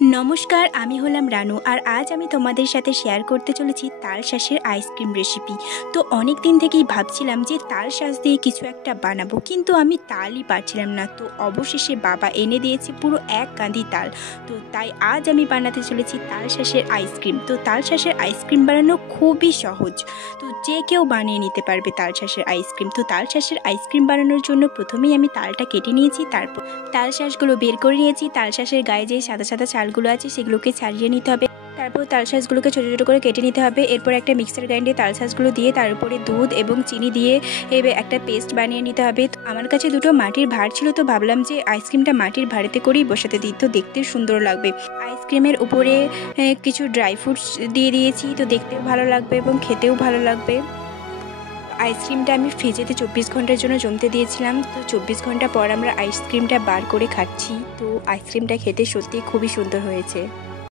নমস্কার, আমি হলাম রানু। আর আজ আমি তোমাদের সাথে শেয়ার করতে চলেছি তালশাঁসের আইসক্রিম রেসিপি। তো অনেক দিন থেকেই ভাবছিলাম যে তালশাঁস দিয়ে কিছু একটা বানাবো, কিন্তু আমি তালই পারছিলাম না। তো অবশেষে বাবা এনে দিয়েছে পুরো এক কাঁধি তাল। তো তাই আজ আমি বানাতে চলেছি তালশাঁসের আইসক্রিম। তো তালশাঁসের আইসক্রিম বানানো খুবই সহজ, তো যে কেউ বানিয়ে নিতে পারবে তালশাঁসের আইসক্রিম। তো তালশাঁসের আইসক্রিম বানানোর জন্য প্রথমেই আমি তালটা কেটে নিয়েছি, তারপর তালশাঁসগুলো বের করে নিয়েছি। তালশাঁসের গায়ে যে সাদা সাদা চালগুলো আছে সেগুলোকে ছাড়িয়ে নিতে হবে। তারপর তালশাঁসগুলোকে ছোটো ছোটো করে কেটে নিতে হবে। এরপর একটা মিক্সার গ্রাইন্ডে তালশাঁসগুলো দিয়ে তার উপরে দুধ এবং চিনি দিয়ে একটা পেস্ট বানিয়ে নিতে হবে। আমার কাছে দুটো মাটির ভাঁড় ছিল, তো ভাবলাম যে আইসক্রিমটা মাটির ভাঁড়েতে করেই বসাতে দিই, তো দেখতে সুন্দর লাগবে। আইসক্রিমের উপরে কিছু ড্রাই ফ্রুটস দিয়ে দিয়েছি, তো দেখতেও ভালো লাগবে এবং খেতেও ভালো লাগবে। আইসক্রিমটা আমি ফ্রিজেতে 24 ঘন্টার জন্য জমতে দিয়েছিলাম। তো 24 ঘন্টা পর আমরা আইসক্রিমটা বার করে খাচ্ছি। তো আইসক্রিমটা খেতে সত্যি খুবই সুন্দর হয়েছে।